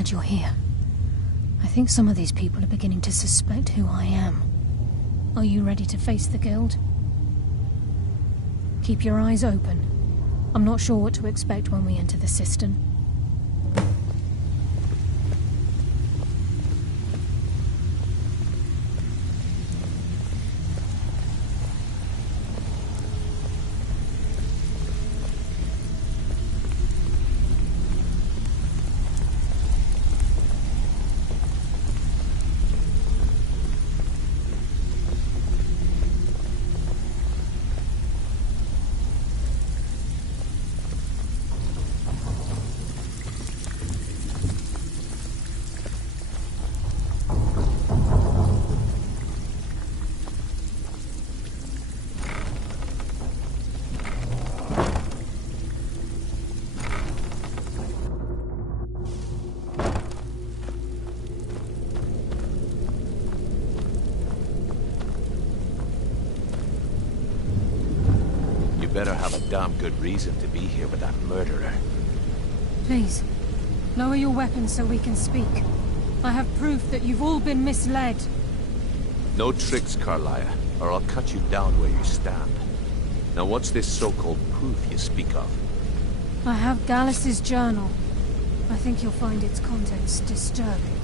glad you're here. I think some of these people are beginning to suspect who I am. Are you ready to face the Guild? Keep your eyes open. I'm not sure what to expect when we enter the cistern. Better have a damn good reason to be here with that murderer. Please, lower your weapons so we can speak. I have proof that you've all been misled. No tricks, Carlia, or I'll cut you down where you stand. Now what's this so-called proof you speak of? I have Gallus's journal. I think you'll find its contents disturbing.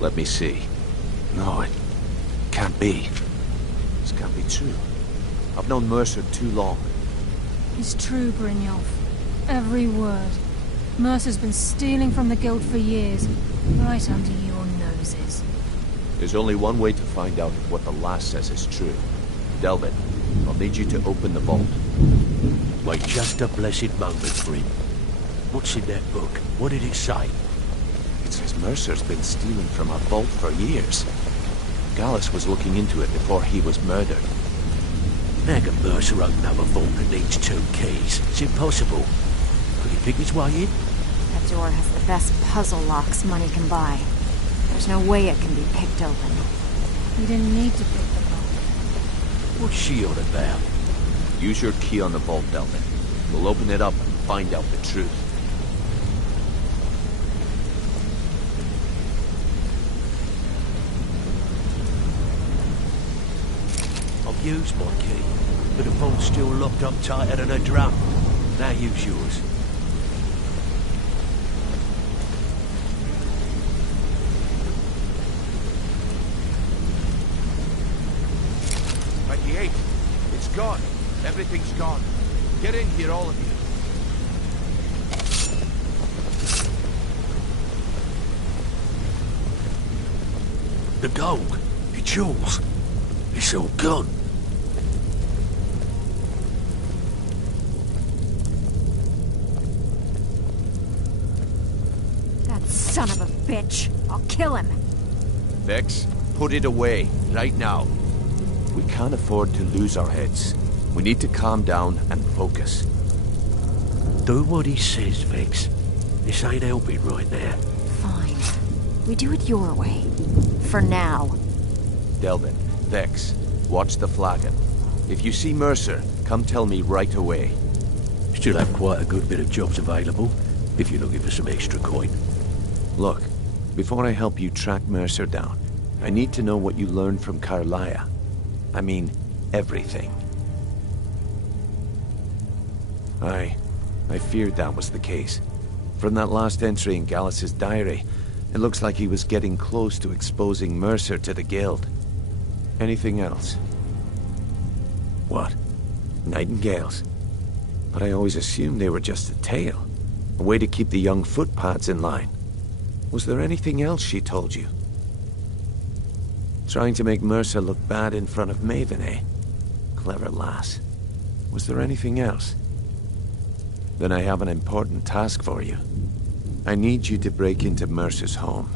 Let me see. No, it can't be. This can't be true. I've known Mercer too long. It's true, Brynjolf. Every word. Mercer's been stealing from the Guild for years, right under your noses. There's only one way to find out if what the lass says is true. Delvin, I'll need you to open the vault. Wait just a blessed moment, Bryn. What's in that book? What did it say? It says Mercer's been stealing from our vault for years. Gallus was looking into it before he was murdered. How can Mercer open up a vault that needs 2 keys? It's impossible. Could he pick his way in? That door has the best puzzle locks money can buy. There's no way it can be picked open. You didn't need to pick the lock. What's she on about? Use your key on the vault, Delvin. We'll open it up and find out the truth. I've used my key, but the vault's still locked up tighter than a drum. Now use yours. It's gone. Everything's gone. Get in here, all of you. The gold. The jewels. It's all gone. That son of a bitch. I'll kill him. Vex, put it away, right now. We can't afford to lose our heads. We need to calm down and focus. Do what he says, Vex. This ain't helping right now. Fine. We do it your way. For now. Delvin, Vex, watch the flagon. If you see Mercer, come tell me right away. Still have quite a good bit of jobs available, if you're looking for some extra coin. Look, before I help you track Mercer down, I need to know what you learned from Carlia. I mean, everything. I feared that was the case. From that last entry in Gallus's diary, it looks like he was getting close to exposing Mercer to the Guild. Anything else? What? Nightingales? But I always assumed they were just a tale. A way to keep the young footpads in line. Was there anything else she told you? Trying to make Mercer look bad in front of Maven, eh? Clever lass. Was there anything else? Then I have an important task for you. I need you to break into Mercer's home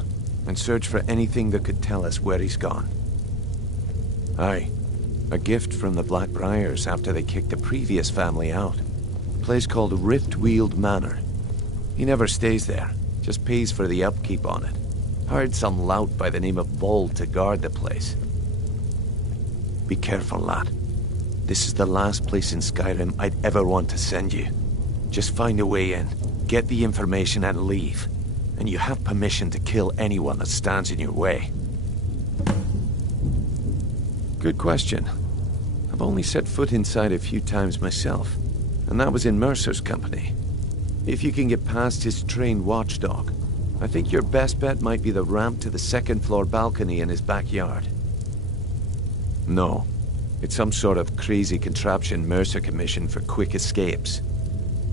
and search for anything that could tell us where he's gone. Aye, a gift from the Blackbriars after they kicked the previous family out. A place called Riftweald Manor. He never stays there, just pays for the upkeep on it. Hired some lout by the name of Vold to guard the place. Be careful, lad. This is the last place in Skyrim I'd ever want to send you. Just find a way in, get the information and leave. and you have permission to kill anyone that stands in your way. Good question. I've only set foot inside a few times myself, and that was in Mercer's company. If you can get past his trained watchdog, I think your best bet might be the ramp to the second-floor balcony in his backyard. No, it's some sort of crazy contraption Mercer commissioned for quick escapes.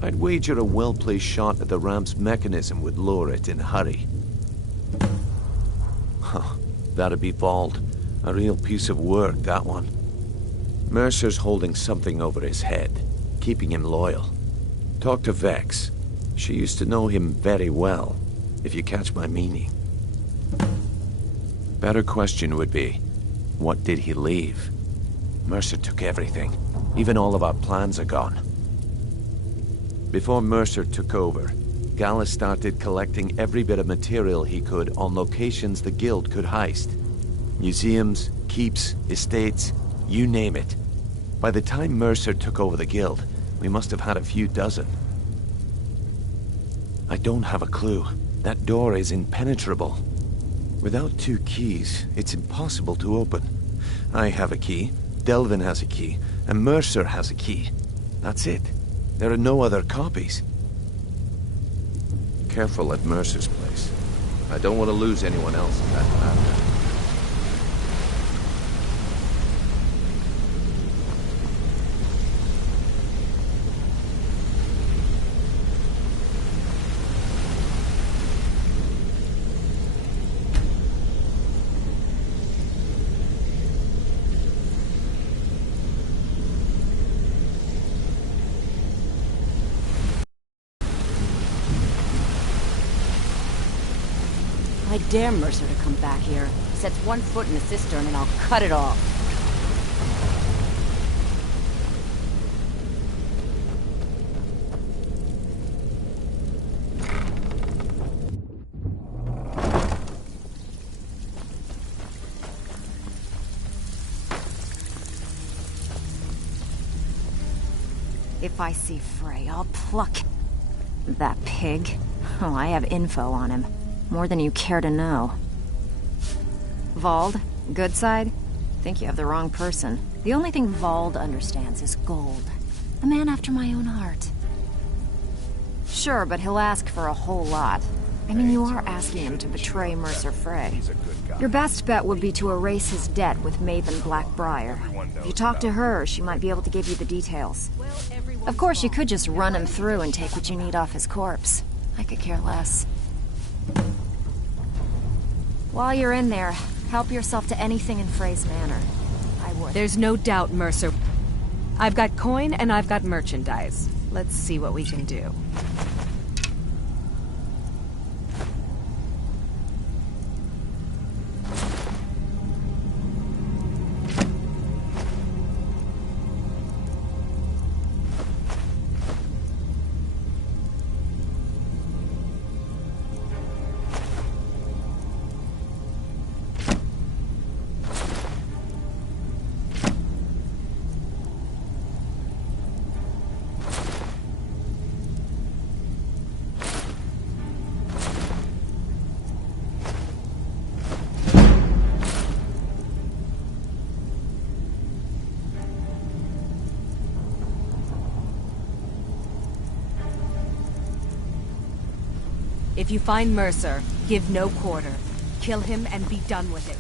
I'd wager a well-placed shot at the ramp's mechanism would lower it in a hurry. Huh, that'd be bald. A real piece of work, that one. Mercer's holding something over his head, keeping him loyal. Talk to Vex. She used to know him very well, if you catch my meaning. Better question would be, what did he leave? Mercer took everything. Even all of our plans are gone. Before Mercer took over, Gallus started collecting every bit of material he could on locations the Guild could heist. Museums, keeps, estates, you name it. By the time Mercer took over the Guild, we must have had a few dozen. I don't have a clue. That door is impenetrable. Without 2 keys, it's impossible to open. I have a key, Delvin has a key, and Mercer has a key. That's it. There are no other copies. Careful at Mercer's place. I don't want to lose anyone else in that matter. I dare Mercer to come back here. Sets 1 foot in the cistern and I'll cut it off. If I see Frey, I'll pluck that pig. Oh, I have info on him. More than you care to know. Vald, good side? Think you have the wrong person. The only thing Vald understands is gold. A man after my own heart. Sure, but he'll ask for a whole lot. I mean, you are asking him to betray Mercer Frey. Your best bet would be to erase his debt with Maven Blackbriar. If you talk to her, she might be able to give you the details. Of course, you could just run him through and take what you need off his corpse. I could care less. While you're in there, help yourself to anything in Frey's manor. There's no doubt, Mercer. I've got coin and I've got merchandise. Let's see what we can do. If you find Mercer, give no quarter. Kill him and be done with it.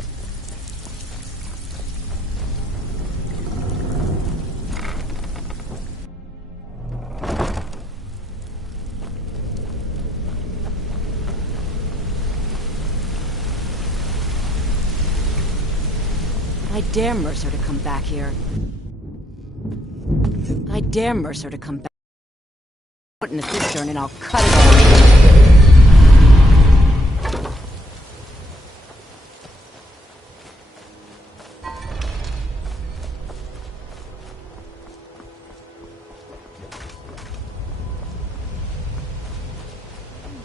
I dare Mercer to come back here. I dare Mercer to come back. Put in the cistern and I'll cut it off.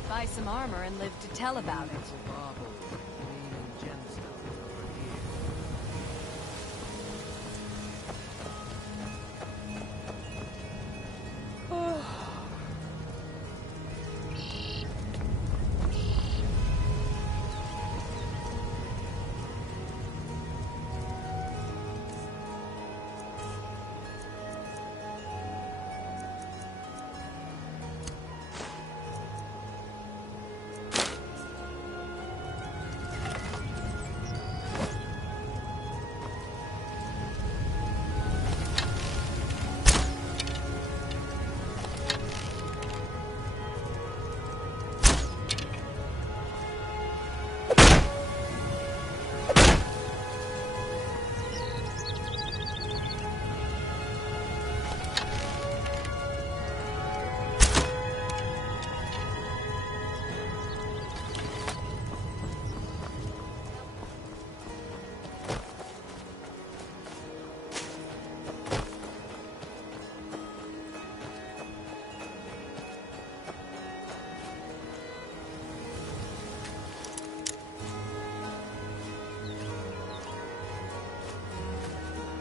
Buy some armor and live to tell about it.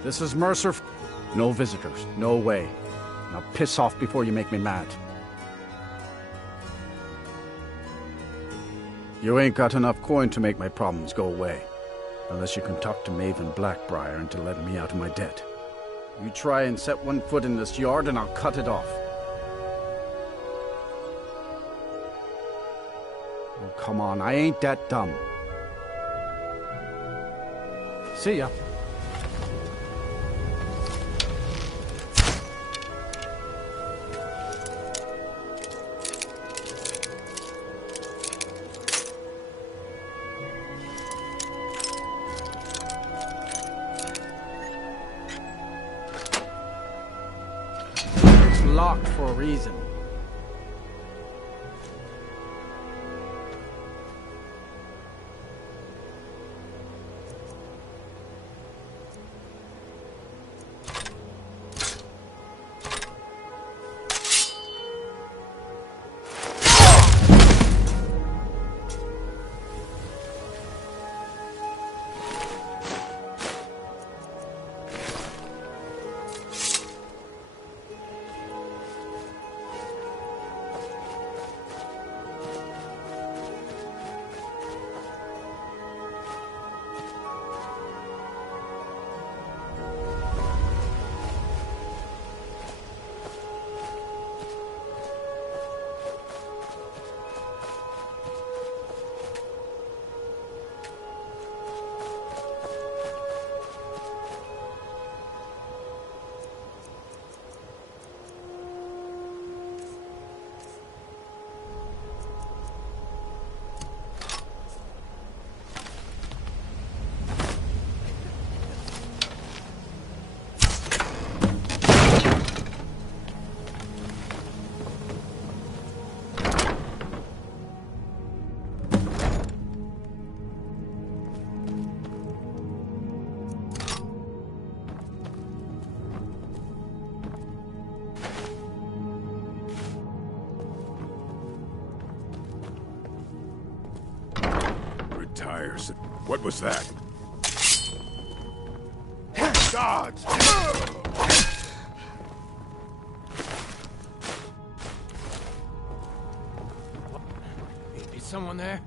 This is Mercer. No visitors. No way. Now piss off before you make me mad. You ain't got enough coin to make my problems go away. Unless you can talk to Maven Blackbriar into letting me out of my debt. You try and set one foot in this yard and I'll cut it off. Oh, come on, I ain't that dumb. See ya. It's locked for a reason. Tires. What was that? Gods! Is someone there?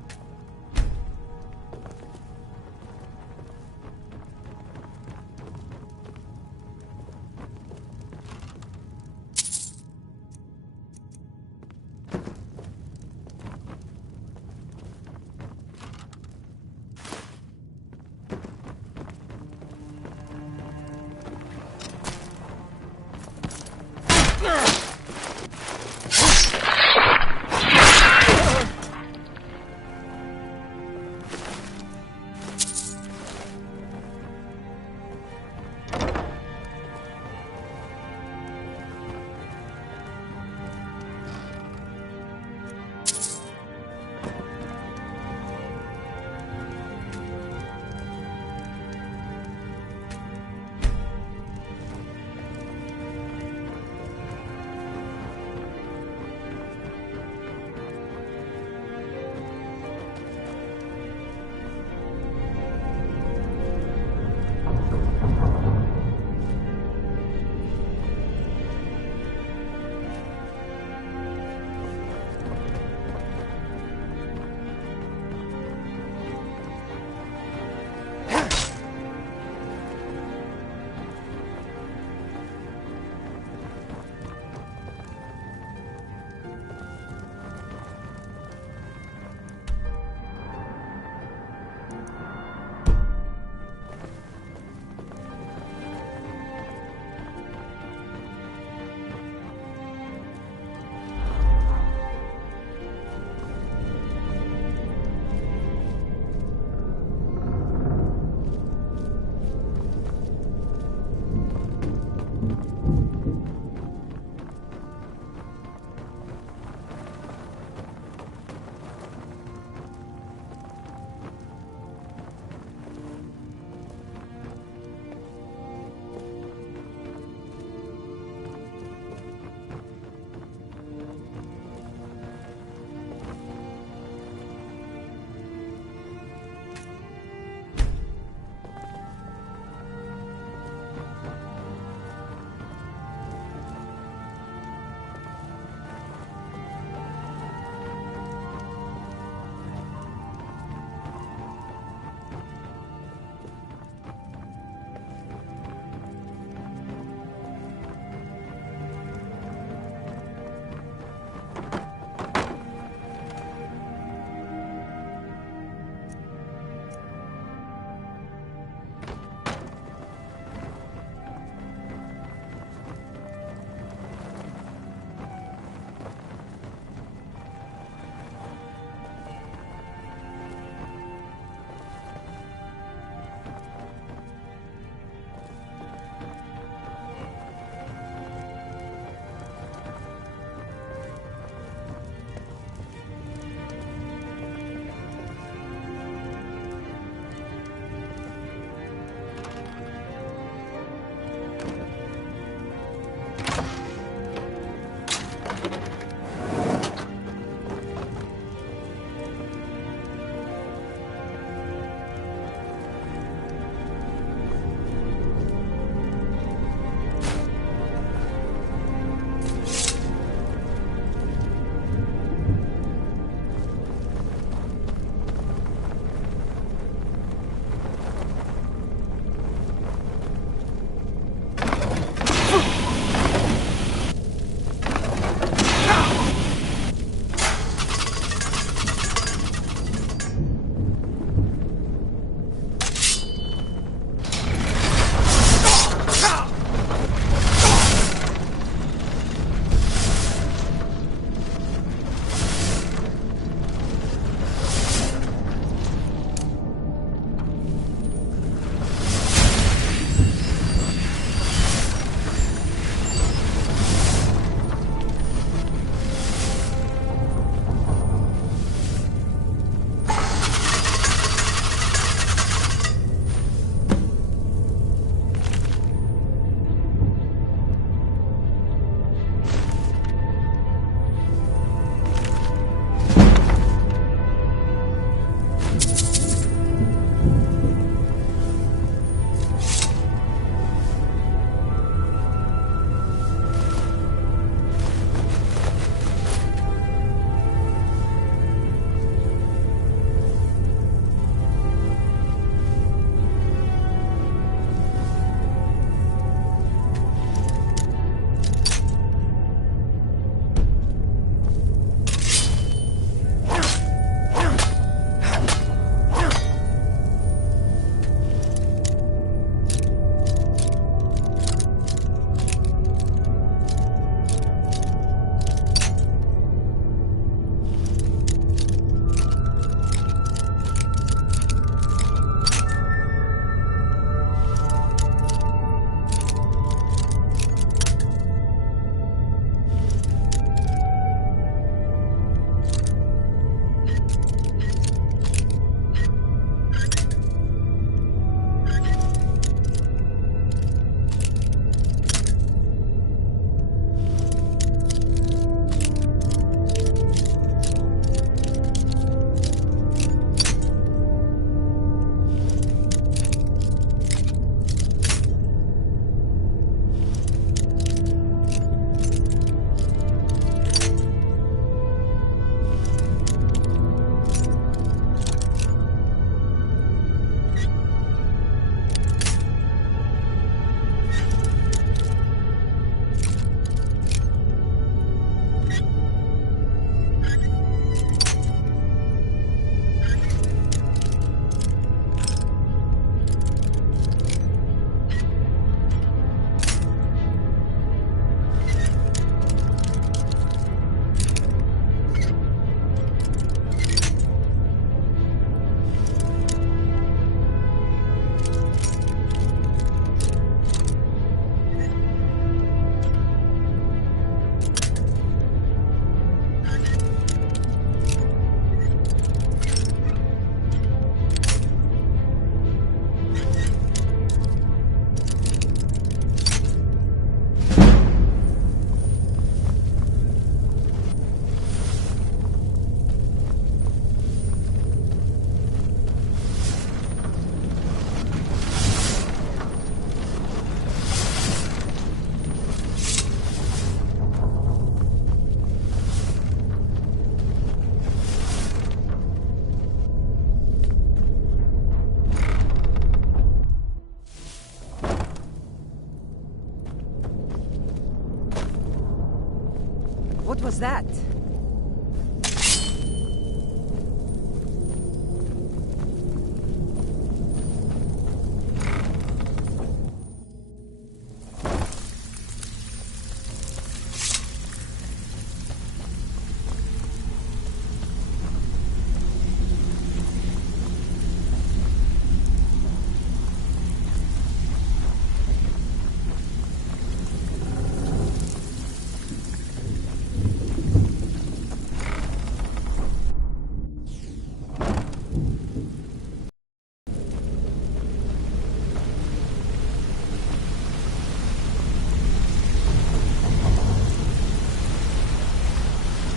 What was that?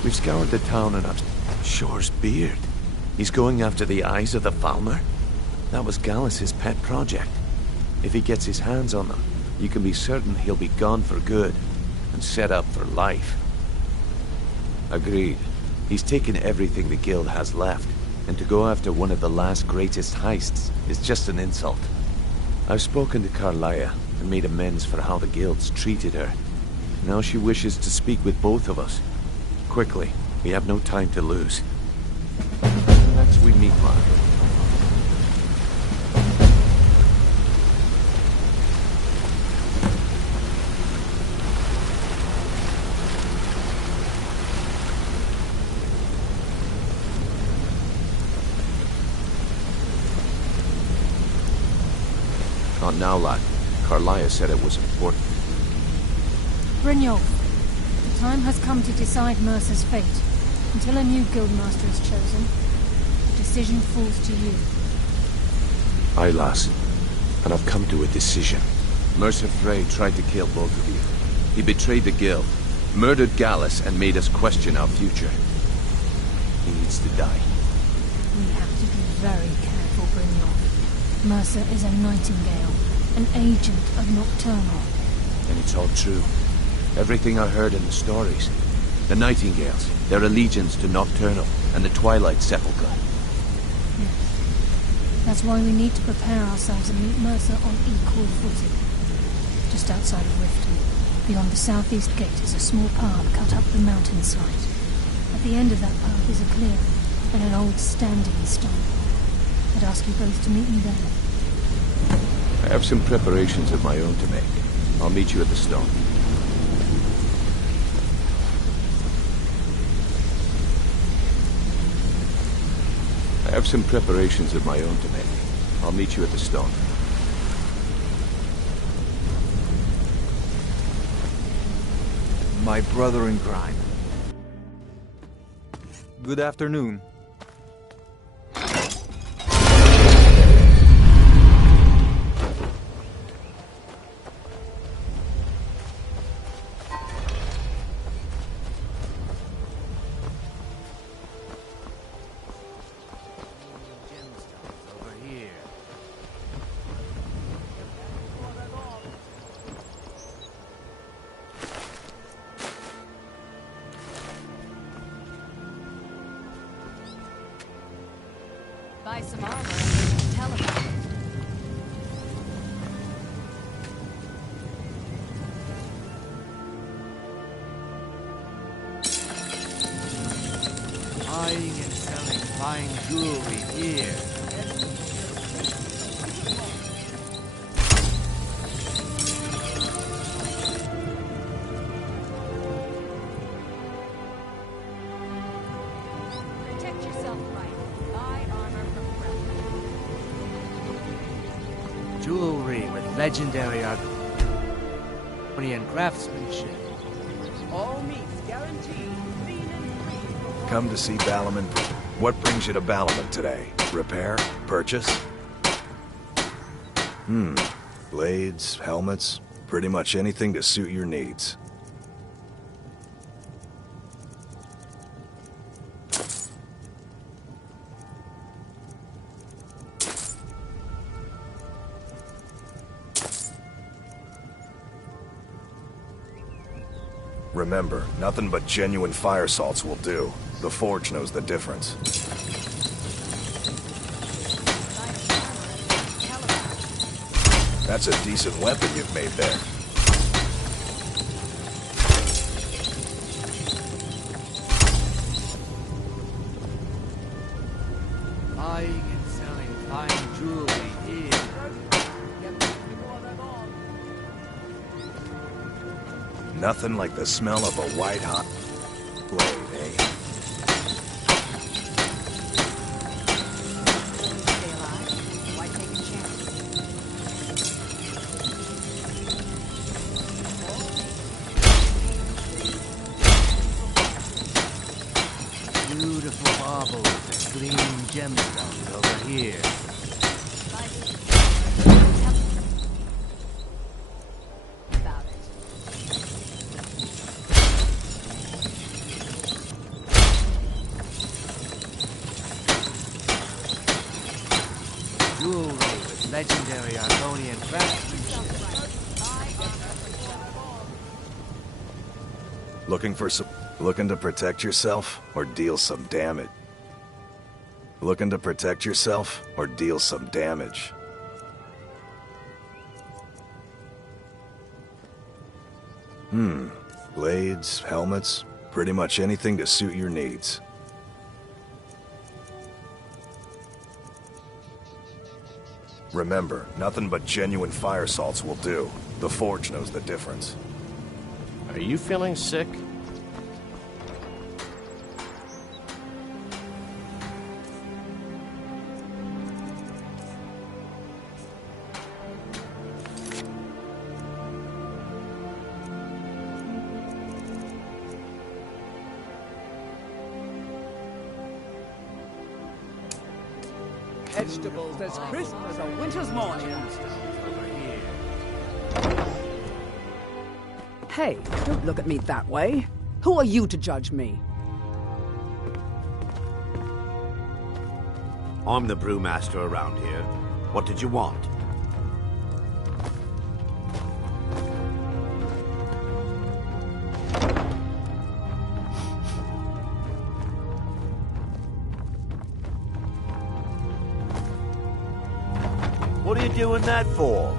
We've scoured the town and Shore's beard. He's going after the eyes of the Falmer? That was Gallus's pet project. If he gets his hands on them, you can be certain he'll be gone for good and set up for life. Agreed. He's taken everything the guild has left, and to go after one of the last greatest heists is just an insult. I've spoken to Carlia and made amends for how the guild's treated her. Now she wishes to speak with both of us. Quickly, we have no time to lose. Next we meet Mark. Not now, lad. Carlia said it was important. Brynjolf, the time has come to decide Mercer's fate. Until a new guildmaster is chosen, the decision falls to you. Aye, lass. And I've come to a decision. Mercer Frey tried to kill both of you. He betrayed the guild, murdered Gallus, and made us question our future. He needs to die. We have to be very careful, Brynjolf. Mercer is a Nightingale, an agent of Nocturnal. And it's all true. Everything I heard in the stories. The Nightingales, their allegiance to Nocturnal, and the Twilight Sepulchre. Yes. That's why we need to prepare ourselves and meet Mercer on equal footing. Just outside of Riften, beyond the southeast gate, is a small path cut up the mountainside. At the end of that path is a clearing, and an old standing stone. I'd ask you both to meet me there. I have some preparations of my own to make. I'll meet you at the stone. I have some preparations of my own to make. I'll meet you at the stone. My brother in crime. Good afternoon. Buy some armor and tell about it. Buying and selling fine jewelry here. Protect yourself right. Buy armor from friends. Jewelry with legendary art and craftsmanship. All meats guaranteed. Clean and free. Come to see Balamon. What brings you to Balamon today? Repair? Purchase? Blades, helmets, pretty much anything to suit your needs. Remember, nothing but genuine fire salts will do. The Forge knows the difference. That's a decent weapon you've made there. Nothing like the smell of a white-hot blade, eh? Stay alive. Why take a chance? Beautiful marbles and gleaming gemstones over here. About it. Jewelry with legendary Argonian craftsmanship. Looking to protect yourself or deal some damage? Looking to protect yourself or deal some damage? Blades, helmets, pretty much anything to suit your needs. Remember, nothing but genuine fire salts will do. The Forge knows the difference. Are you feeling sick? Vegetables as crisp as a winter's morning. Hey, don't look at me that way. Who are you to judge me? I'm the brewmaster around here. What did you want? What are you doing that for?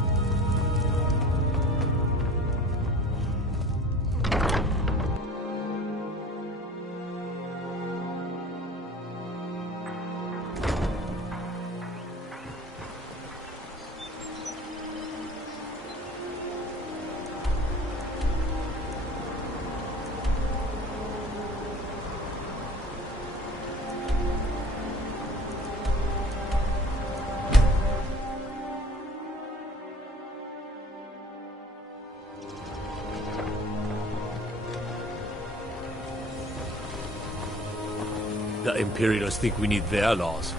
The Imperials think we need their laws.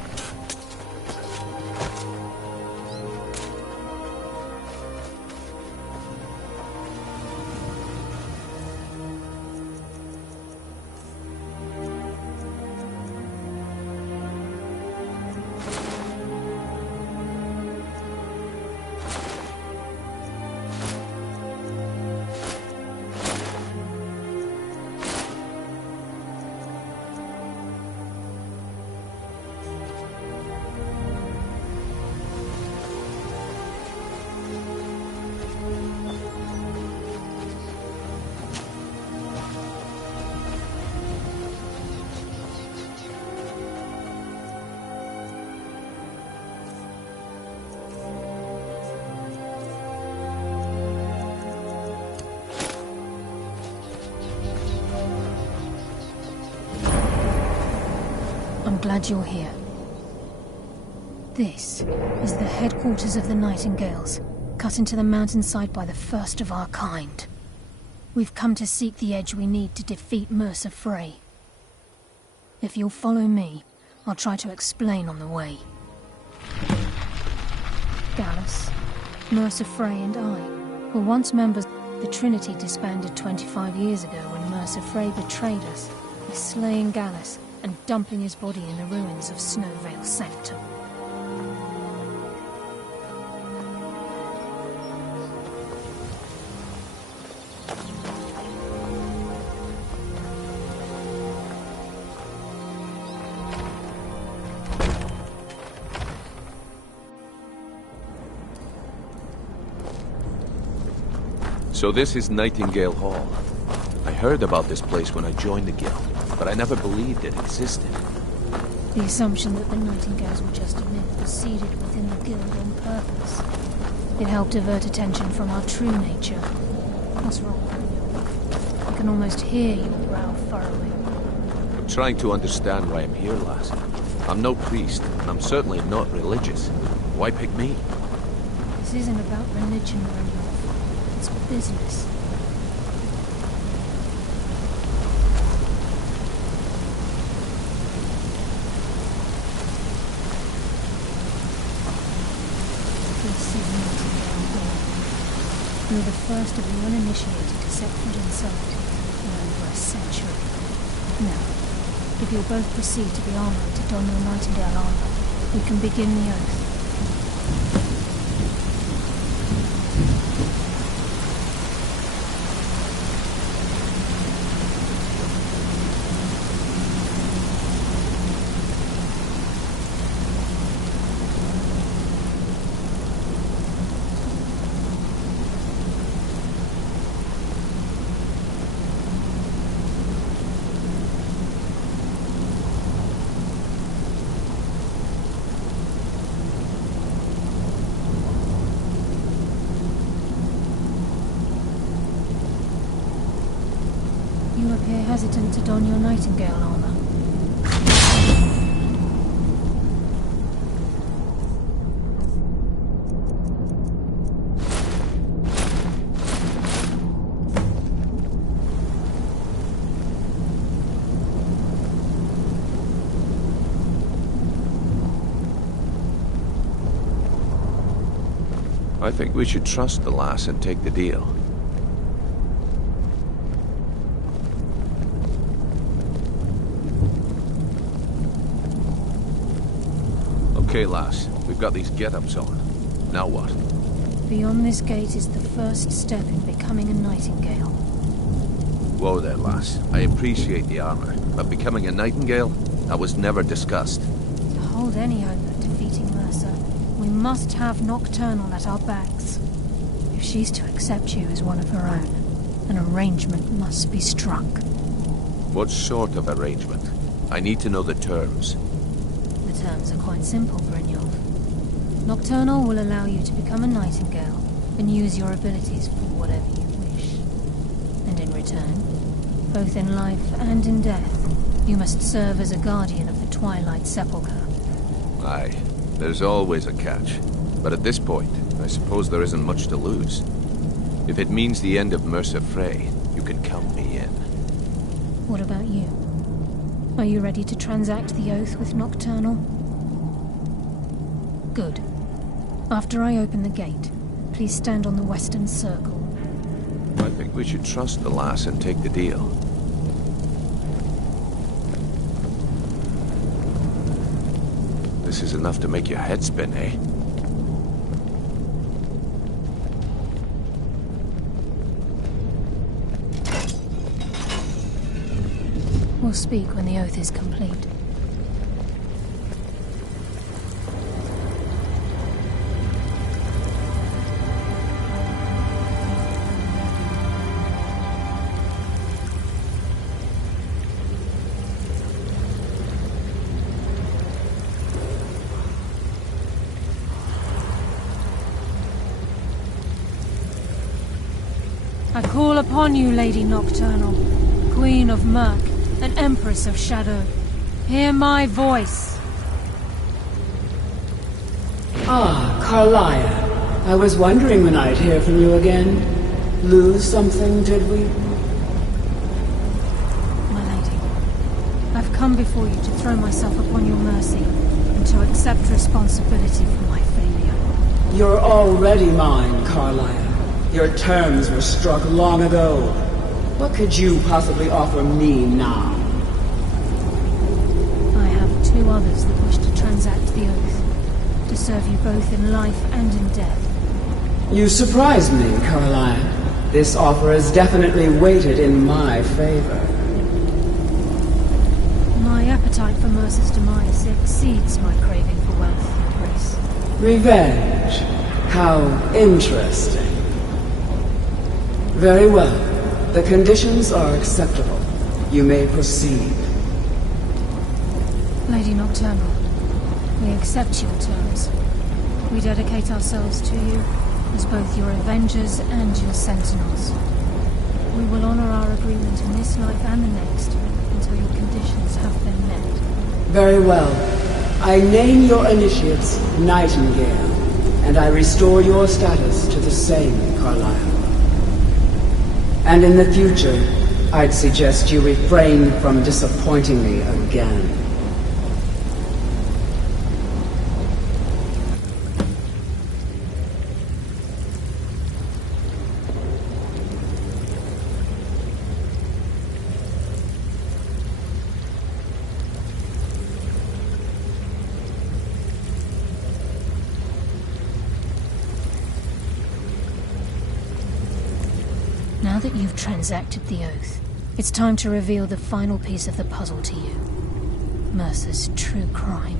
I'm glad you're here. This is the headquarters of the Nightingales, cut into the mountainside by the first of our kind. We've come to seek the edge we need to defeat Mercer Frey. If you'll follow me, I'll try to explain on the way. Gallus, Mercer Frey and I were once members. The Trinity disbanded 25 years ago when Mercer Frey betrayed us by slaying Gallus and dumping his body in the ruins of Snowvale Sanctum. So this is Nightingale Hall. I heard about this place when I joined the guild, but I never believed it existed. The assumption that the Nightingales were just a myth was seeded within the guild on purpose. It helped divert attention from our true nature. What's wrong? can almost hear your brow furrowing. I'm trying to understand why I'm here, lass. I'm no priest, and I'm certainly not religious. Why pick me? This isn't about religion, Randolph. It's business. You're the first of the uninitiated to set foot inside in over a century. Now, if you'll both proceed to the armory to don your Nightingale armor, we can begin the oath. You appear hesitant to don your Nightingale armor. I think we should trust the lass and take the deal. Okay, lass. We've got these get-ups on. Now what? Beyond this gate is the first step in becoming a Nightingale. Whoa there, lass. I appreciate the armor, but becoming a Nightingale? That was never discussed. To hold any hope of defeating Mercer, we must have Nocturnal at our backs. If she's to accept you as one of her own, an arrangement must be struck. What sort of arrangement? I need to know the terms. The terms are quite simple, Brynjolf. Nocturnal will allow you to become a Nightingale and use your abilities for whatever you wish. And in return, both in life and in death, you must serve as a guardian of the Twilight Sepulchre. Aye, there's always a catch. But at this point, I suppose there isn't much to lose. If it means the end of Mercer Frey, you can count me in. What about you? Are you ready to transact the oath with Nocturnal? Good. After I open the gate, please stand on the western circle. I think we should trust the lass and take the deal. This is enough to make your head spin, eh? We'll speak when the oath is complete. I call upon you, Lady Nocturnal, Queen of Murk, and Empress of Shadow. Hear my voice. Ah, Carlia. I was wondering when I'd hear from you again. Lose something, did we? My lady, I've come before you to throw myself upon your mercy and to accept responsibility for my failure. You're already mine, Carlia. Your terms were struck long ago. What could you possibly offer me now? I have two others that wish to transact the oath, to serve you both in life and in death. You surprised me, Caroline. This offer is definitely weighted in my favor. My appetite for Mercer's demise exceeds my craving for wealth and grace. Revenge. How interesting. Very well. The conditions are acceptable. You may proceed. Lady Nocturnal, we accept your terms. We dedicate ourselves to you as both your avengers and your sentinels. We will honor our agreement in this life and the next until your conditions have been met. Very well. I name your initiates Nightingale, and I restore your status to the same, Carlyle. And in the future, I'd suggest you refrain from disappointing me again. Now that you've transacted the oath, it's time to reveal the final piece of the puzzle to you. Mercer's true crime.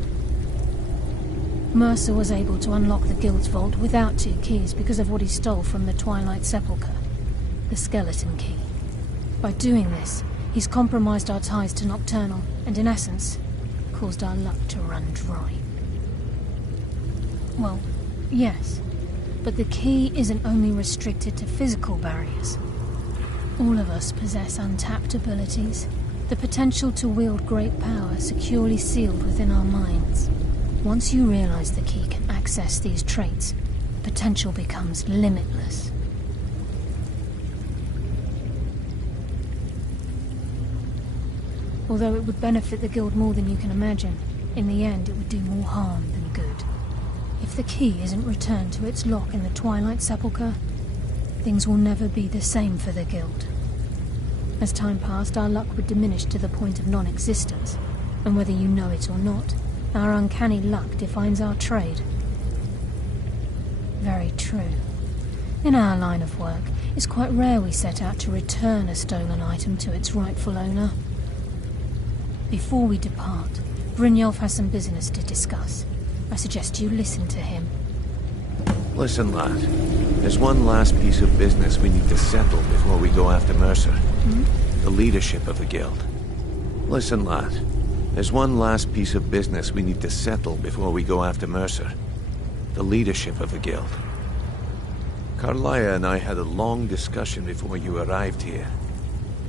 Mercer was able to unlock the Guild's vault without 2 keys because of what he stole from the Twilight Sepulchre, the skeleton key. By doing this, he's compromised our ties to Nocturnal, and in essence, caused our luck to run dry. Well, yes, but the key isn't only restricted to physical barriers. All of us possess untapped abilities, the potential to wield great power securely sealed within our minds. Once you realize the key can access these traits, the potential becomes limitless. Although it would benefit the Guild more than you can imagine, in the end it would do more harm than good. If the key isn't returned to its lock in the Twilight Sepulchre, things will never be the same for the Guild. As time passed, our luck would diminish to the point of non-existence, and whether you know it or not, our uncanny luck defines our trade. Very true. In our line of work, it's quite rare we set out to return a stolen item to its rightful owner. Before we depart, Brynjolf has some business to discuss. I suggest you listen to him. Listen, lad. There's one last piece of business we need to settle before we go after Mercer. The leadership of the Guild. Listen, lad. There's one last piece of business we need to settle before we go after Mercer. The leadership of the Guild. Carlyle and I had a long discussion before you arrived here.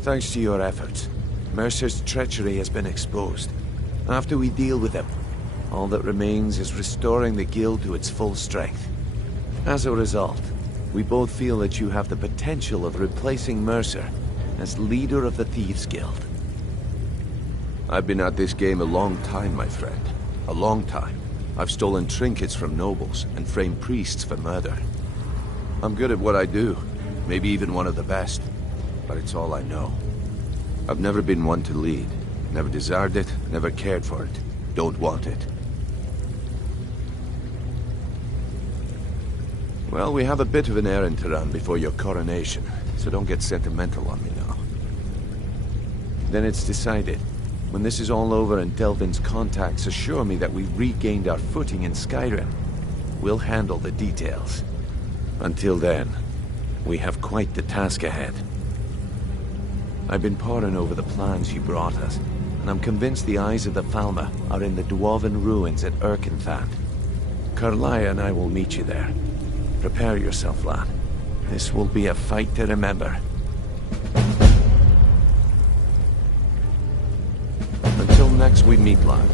Thanks to your efforts, Mercer's treachery has been exposed. After we deal with him, all that remains is restoring the Guild to its full strength. As a result, we both feel that you have the potential of replacing Mercer as leader of the Thieves Guild. I've been at this game a long time, my friend. A long time. I've stolen trinkets from nobles and framed priests for murder. I'm good at what I do, maybe even one of the best, but it's all I know. I've never been one to lead. Never desired it, never cared for it. Don't want it. Well, we have a bit of an errand to run before your coronation, so don't get sentimental on me now. Then it's decided. When this is all over and Delvin's contacts assure me that we've regained our footing in Skyrim, we'll handle the details. Until then, we have quite the task ahead. I've been poring over the plans you brought us, and I'm convinced the eyes of the Falmer are in the Dwarven ruins at Erkenthand. Carlyle and I will meet you there. Prepare yourself, lad. This will be a fight to remember. Until next we meet, lad.